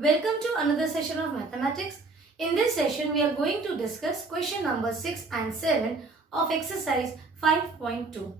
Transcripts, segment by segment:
Welcome to another session of mathematics. In this session, we are going to discuss question number 6 and 7 of exercise 5.2.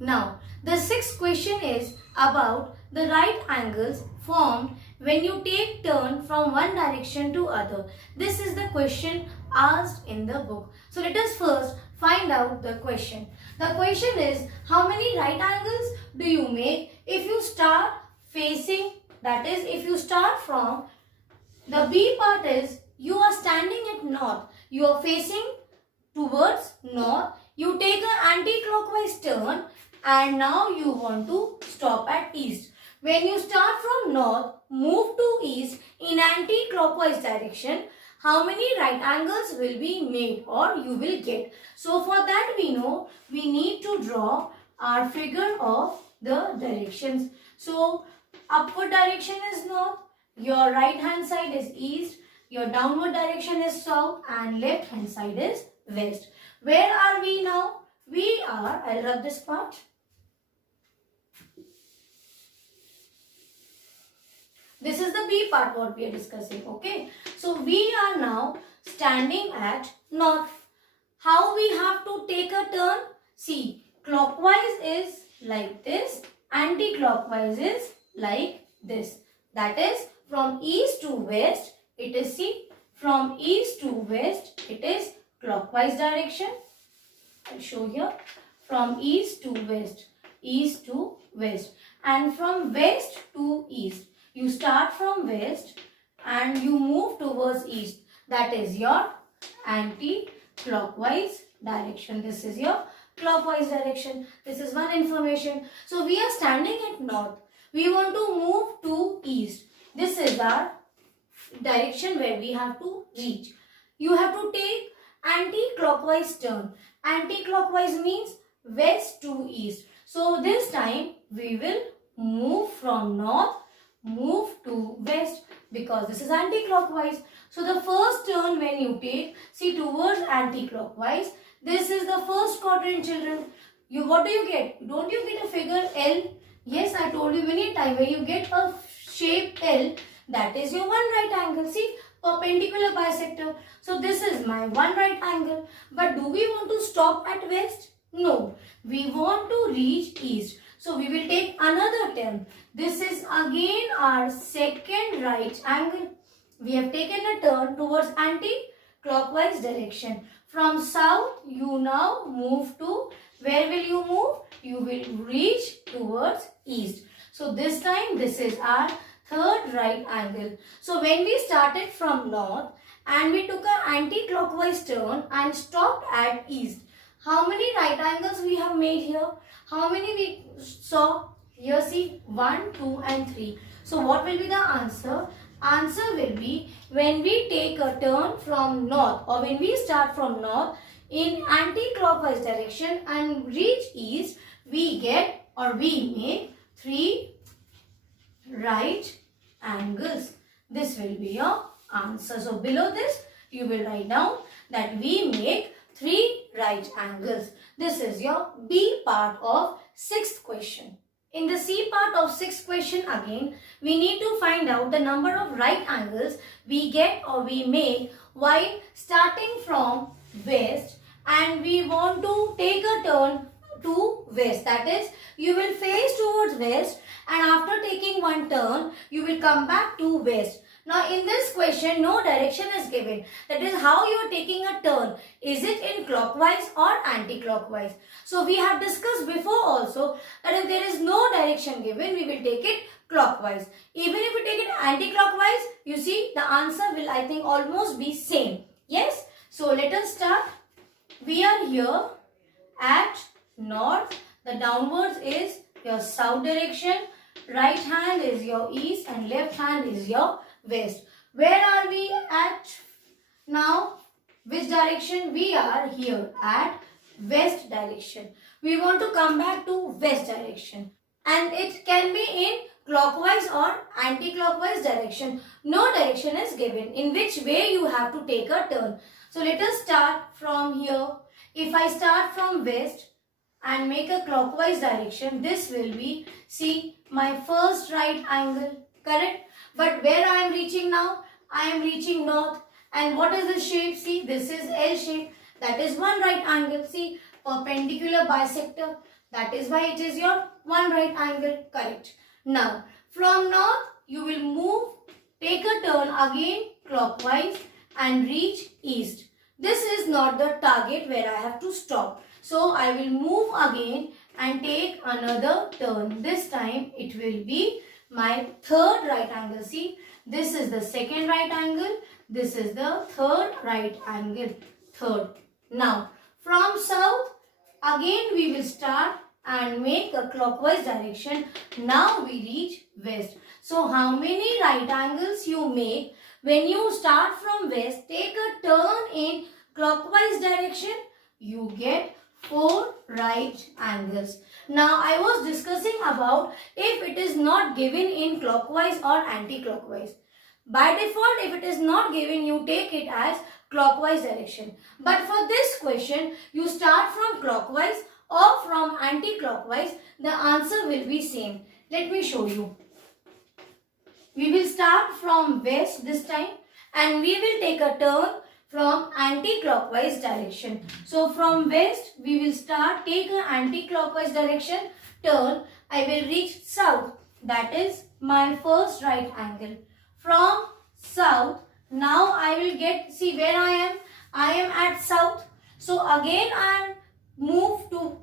Now, the sixth question is about the right angles formed when you take turn from one direction to other. This is the question asked in the book. So, let us first find out the question. The question is, how many right angles do you make if you start facing, that is, if you start from the B part is you are standing at north. You are facing towards north. You take an anti-clockwise turn and now you want to stop at east. When you start from north, move to east in anti-clockwise direction, how many right angles will be made or you will get? So for that we know we need to draw our figure of the directions. So upward direction is north. Your right hand side is east, your downward direction is south and left hand side is west. Where are we now? We are, I'll rub this part. This is the B part what we are discussing, okay? So we are now standing at north. How we have to take a turn? See, clockwise is like this, anti-clockwise is like this. That is, from east to west, it is, see, from east to west, it is clockwise direction. I'll show here. From east to west, east to west. And from west to east, you start from west and you move towards east. That is your anti-clockwise direction. This is your clockwise direction. This is one information. So we are standing at north. We want to move to east. This is our direction where we have to reach. You have to take anti-clockwise turn. Anti-clockwise means west to east. So this time we will move from north, move to west because this is anti-clockwise. So the first turn when you take, see, towards anti-clockwise, this is the first quadrant, children. What do you get? Don't you get a figure L? Yes, I told you many times when you get a shape L, that is your one right angle. See, perpendicular bisector. So this is my one right angle. But do we want to stop at west? No. We want to reach east. So we will take another turn. This is again our second right angle. We have taken a turn towards anti-clockwise direction. From south, you now move to, where will you move? You will reach towards east. So this time, this is our third right angle. So when we started from north and we took an anti-clockwise turn and stopped at east, how many right angles we have made here? How many we saw? Here, see, 1, 2 and 3. So what will be the answer? Answer will be when we take a turn from north or when we start from north in anti-clockwise direction and reach east, we get or we make 3 right angles. This will be your answer. So below this, you will write down that we make 3 right angles. This is your B part of 6th question. In the C part of 6th question again, we need to find out the number of right angles we get or we make while starting from west and we want to take a turn to west. That is, you will face towards west and after taking one turn, you will come back to west. Now in this question, no direction is given. That is how you are taking a turn. Is it in clockwise or anti-clockwise? So we have discussed before also that if there is no direction given, we will take it clockwise. Even if we take it anti-clockwise, you see the answer will, I think, almost be same. Yes? So let us start. We are here at north. The downwards is your south direction. Right hand is your east and left hand is your west. Where are we at now? Which direction? We are here at west direction. We want to come back to west direction. And it can be in clockwise or anti-clockwise direction. No direction is given in which way you have to take a turn. So let us start from here. If I start from west and make a clockwise direction, this will be, see, my first right angle. correct? But where I am reaching now? I am reaching north. And what is this shape? See, this is L shape. That is one right angle. See, perpendicular bisector. That is why it is your one right angle, correct? Now, from north, you will move, take a turn again clockwise and reach east. This is not the target where I have to stop. So, I will move again and take another turn. This time, it will be my third right angle. See, this is the second right angle. This is the third right angle. Third. Now, from south, again we will start and make a clockwise direction. Now we reach west. So, how many right angles you make when you start from west, take a turn in clockwise direction, you get 4 right angles. Now, I was discussing about if it is not given in clockwise or anti-clockwise. By default, if it is not given, you take it as clockwise direction. But for this question, you start from clockwise or from anti-clockwise, the answer will be same. Let me show you. We will start from west this time and we will take a turn from anti-clockwise direction. So from west, we will start, take an anti-clockwise direction, turn, I will reach south. That is my first right angle. From south, now I will get, see where I am? I am at south. So again I am move to,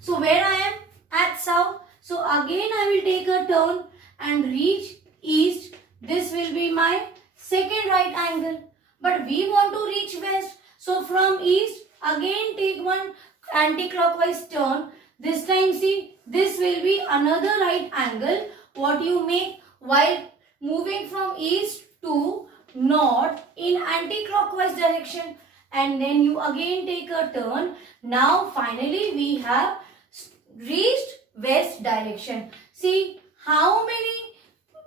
so where I am? At south. So again I will take a turn and reach east. This will be my second right angle. But we want to reach west. So from east, again take one anti-clockwise turn. This time see, this will be another right angle. What you make while moving from east to north in anti-clockwise direction. And then you again take a turn. Now finally we have reached west direction. See how many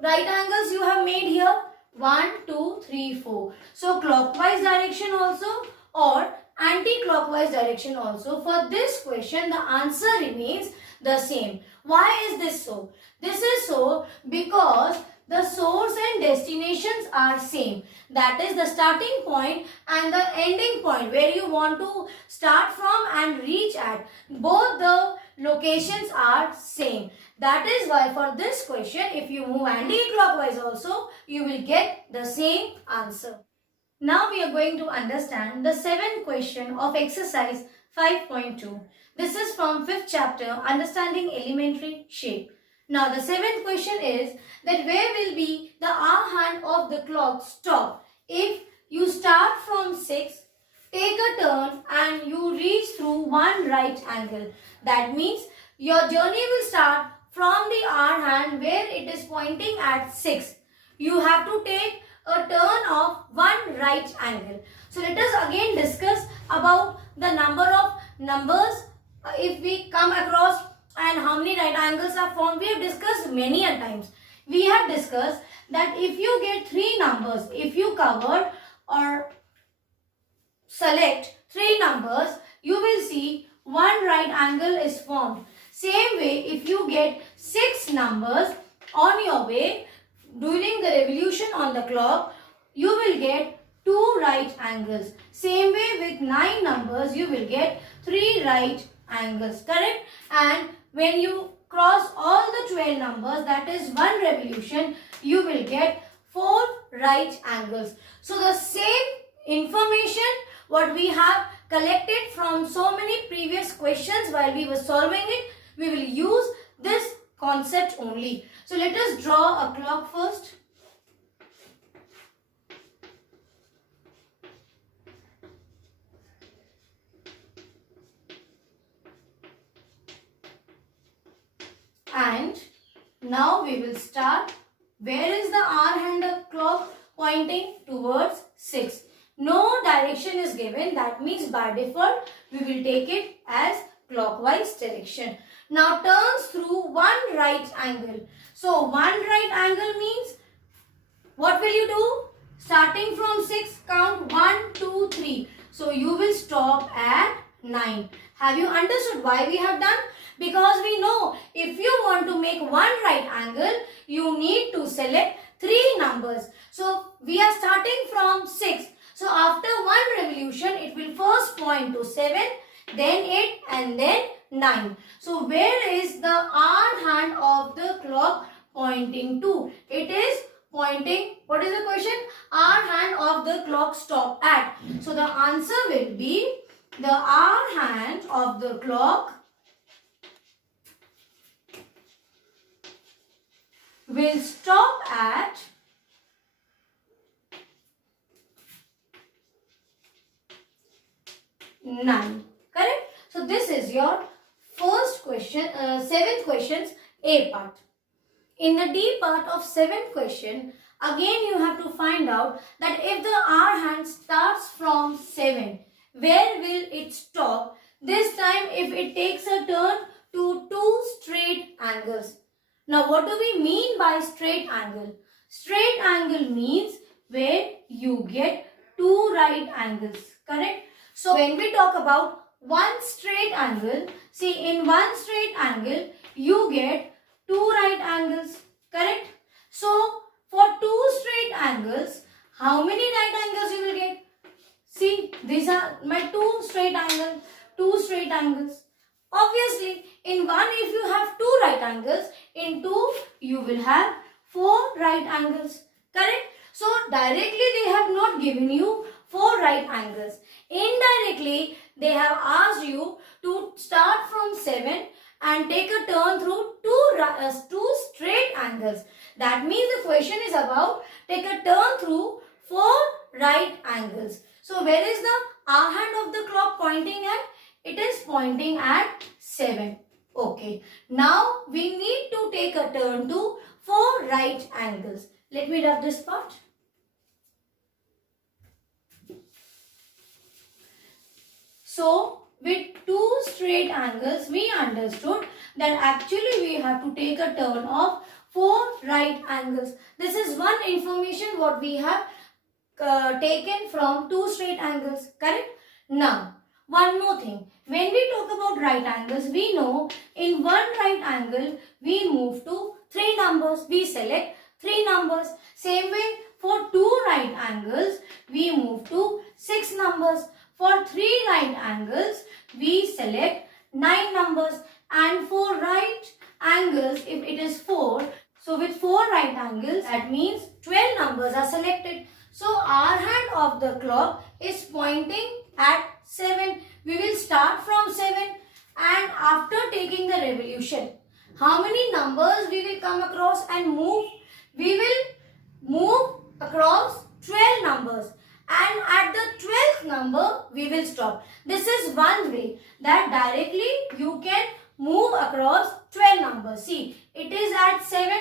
right angles you have made here? 1, 2, 3, 4. So clockwise direction also or anti-clockwise direction also. For this question, the answer remains the same. Why is this so? This is so because the source and destinations are same. That is the starting point and the ending point where you want to start from and reach at. Both the locations are same. That is why for this question, if you move anti-clockwise also, you will get the same answer. Now we are going to understand the 7th question of exercise 5.2. This is from 5th chapter, Understanding Elementary Shape. Now the 7th question is that where will be the hour hand of the clock stop if you start from 6, take a turn and you reach through one right angle. That means your journey will start from the hour hand where it is pointing at 6. You have to take a turn of one right angle. So let us again discuss about the number of numbers if we come across and how many right angles are formed. We have discussed many a times. We have discussed that if you get 3 numbers, if you cover or select 3 numbers, you will see one right angle is formed. Same way, if you get 6 numbers on your way during the revolution on the clock, you will get 2 right angles. Same way with 9 numbers, you will get 3 right angles, correct? And when you cross all the 12 numbers, that is one revolution, you will get 4 right angles. So the same information what we have collected from so many previous questions while we were solving it, we will use this concept only. So let us draw a clock first. And now we will start. Where is the hour hand of clock pointing? Towards 6. No direction is given. That means by default we will take it as clockwise direction. Now turns through one right angle. So one right angle means what will you do? Starting from 6, count 1, 2, 3. So you will stop at 9. Have you understood why we have done? Because we know if you want to make one right angle, you need to select 3 numbers. So we are starting from 6. So after one revolution, it will first point to 7, then 8 and then 9. So where is the R hand of the clock pointing to? It is pointing, what is the question? R hand of the clock stop at. So the answer will be the R hand of the clock will stop at 9. Correct? So this is your first question, 7th question's A part. In the D part of 7th question, again you have to find out that if the R hand starts from 7, where will it stop? This time if it takes a turn to 2 straight angles. Now what do we mean by straight angle? Straight angle means where you get 2 right angles. Correct? So when we talk about one straight angle, see in one straight angle you get 2 right angles. Correct? So for 2 straight angles, how many right angles you will get? See, these are my 2 straight angles. 2 straight angles. Obviously, in one if you have 2 right angles, in 2 you will have 4 right angles. Correct? So directly they have not given you 4 right angles. Indirectly, they have asked you to start from 7 and take a turn through 2 straight angles. That means the question is about take a turn through 4 right angles. So where is the R hand of the clock pointing at? It is pointing at 7. Okay. Now we need to take a turn to 4 right angles. Let me rub this part. So with 2 straight angles, we understood that actually we have to take a turn of 4 right angles. This is one information what we have taken from 2 straight angles. Correct? Now, one more thing. When we talk about right angles, we know in one right angle, we move to 3 numbers. We select 3 numbers. Same way, for 2 right angles, we move to 6 numbers. For 3 right angles, we select 9 numbers. And for right angles, if it is 4, so with 4 right angles, that means 12 numbers are selected. So our hand of the clock is pointing at 7. We will start from 7 and after taking the revolution, how many numbers we will come across and move? We will move across 12 numbers. And at the 12th number, we will stop. This is one way that directly you can move across 12 numbers. See, it is at 7.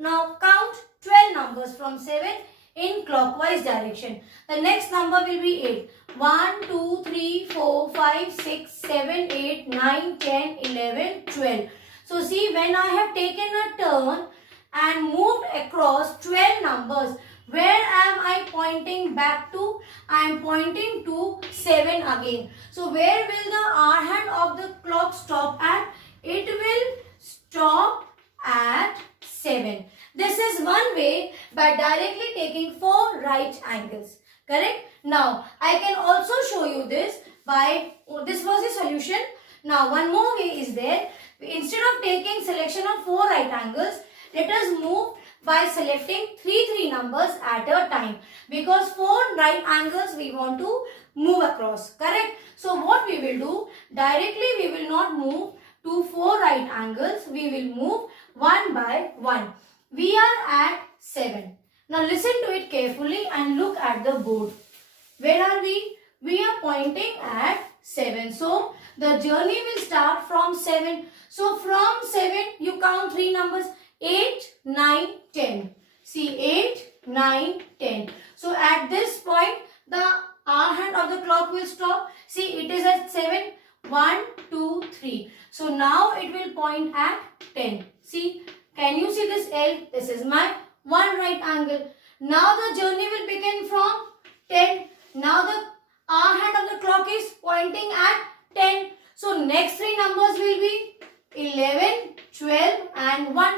Now count 12 numbers from 7 in clockwise direction. The next number will be 8. 1, 2, 3, 4, 5, 6, 7, 8, 9, 10, 11, 12. So see, when I have taken a turn and moved across 12 numbers, where am I pointing back to? I am pointing to 7 again. So where will the R hand of the clock stop at? It will stop at 7. This is one way by directly taking 4 right angles. Correct? Now, I can also show you this by, this was the solution. Now, one more way is there. Instead of taking selection of 4 right angles, let us move by selecting 3 numbers at a time. Because 4 right angles we want to move across. Correct? So, what we will do, directly we will not move to 4 right angles. We will move one by one. We are at 7. Now listen to it carefully and look at the board. Where are we? We are pointing at 7. So the journey will start from 7. So from 7 you count 3 numbers. 8, 9, 10. See 8, 9, 10. So at this point the R hand of the clock will stop. See it is at 7. 1, 2, 3. So now it will point at 10. See, can you see this L? This is my one right angle. Now the journey will begin from 10. Now the R hand of the clock is pointing at 10. So next three numbers will be 11, 12 and 1.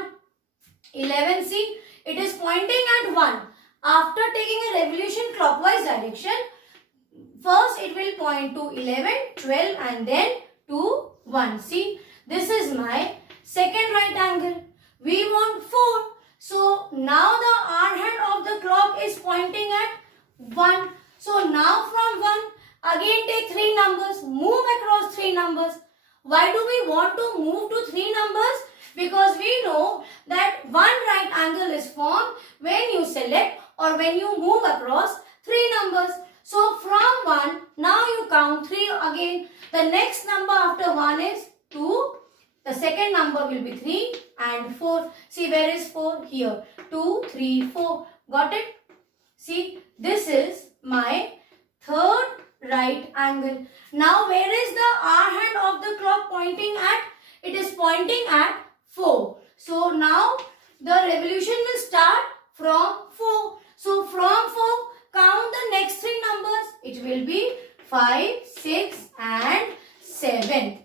11, see, it is pointing at 1. After taking a revolution clockwise direction, first it will point to 11, 12 and then to 1. See, this is my second right angle. We want 4. So now the R hand of the clock is pointing at 1. So now from 1, again take 3 numbers, move across 3 numbers. Why do we want to move to 3 numbers? Because we know that one right angle is formed when you select or when you move across 3 numbers. So from 1, now you count 3 again. The next number after 1 is 2. The second number will be 3 and 4. See, where is 4? Here. 2, 3, 4. Got it? See, this is my third right angle. Now, where is the R hand of the clock pointing at? It is pointing at 4. So, now the revolution will start from 4. So, from 4, count the next 3 numbers. It will be 5, 6 and 7.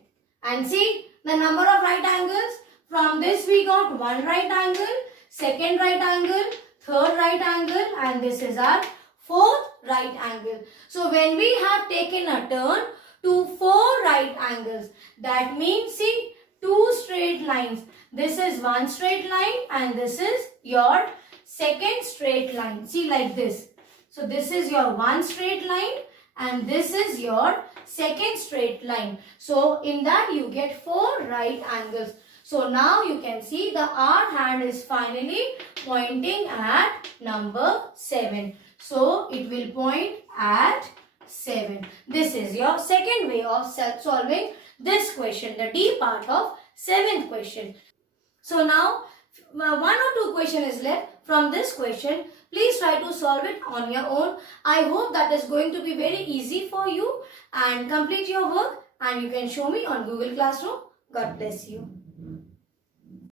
And see, the number of right angles. From this we got one right angle, second right angle, third right angle and this is our fourth right angle. So when we have taken a turn to 4 right angles, that means see 2 straight lines. This is one straight line and this is your second straight line. See, like this. So this is your one straight line and this is your second straight line. So in that you get 4 right angles. So now you can see the R hand is finally pointing at number 7. So it will point at 7. This is your second way of solving this question, the D part of 7th question. So now 1 or 2 question is left from this question. Please try to solve it on your own. I hope that is going to be very easy for you and complete your work and you can show me on Google Classroom. God bless you.